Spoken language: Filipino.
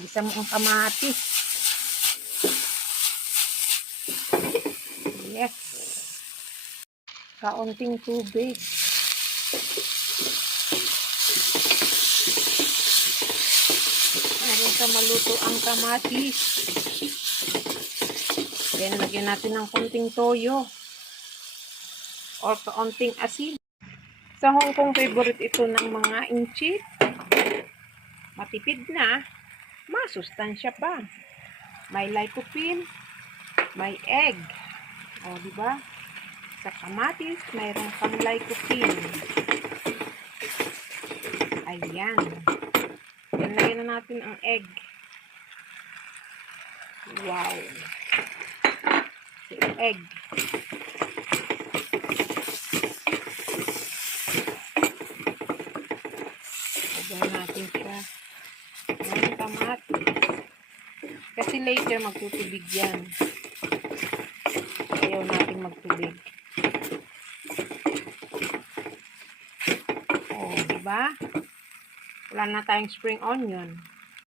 Isa mo ang kamatis. Yes. Kaunting tubig. Meron sa maluto ang kamatis. Then, lagyan natin ng konting toyo. Or kaunting asin. Sa Hong Kong, favorite ito ng mga inchik. Matipid na, masustansya pa. May lycopene, may egg. O, diba? Sa kamatis, mayroon kang lycopene. Ayan. Lagyan na natin ang egg. Wow. The egg. Lagyan natin siya ng kamatis. Kasi later magtutubig yan. Ayaw natin magtubig. O, diba? Wala na tayong spring onion.